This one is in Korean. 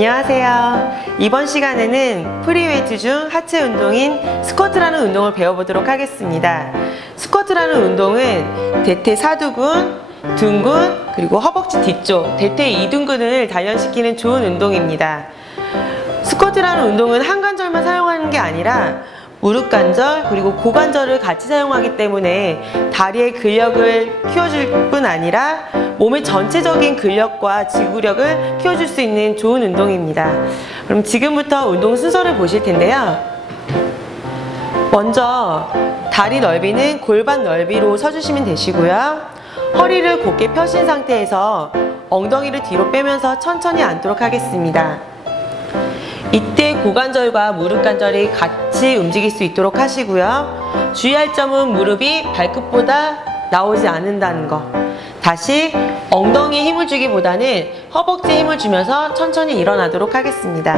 안녕하세요. 이번 시간에는 프리웨이트 중 하체 운동인 스쿼트라는 운동을 배워보도록 하겠습니다. 스쿼트라는 운동은 대퇴 사두근, 등근, 그리고 허벅지 뒤쪽, 대퇴 이둔근을 단련시키는 좋은 운동입니다. 스쿼트라는 운동은 한 관절만 사용하는 게 아니라 무릎 관절 그리고 고관절을 같이 사용하기 때문에 다리의 근력을 키워줄 뿐 아니라 몸의 전체적인 근력과 지구력을 키워줄 수 있는 좋은 운동입니다. 그럼 지금부터 운동 순서를 보실 텐데요. 먼저 다리 넓이는 골반 넓이로 서주시면 되시고요. 허리를 곧게 펴신 상태에서 엉덩이를 뒤로 빼면서 천천히 앉도록 하겠습니다. 이때 고관절과 무릎 관절이 같이 움직일 수 있도록 하시고요. 주의할 점은 무릎이 발끝보다 나오지 않는다는 거. 다시 엉덩이에 힘을 주기보다는 허벅지에 힘을 주면서 천천히 일어나도록 하겠습니다.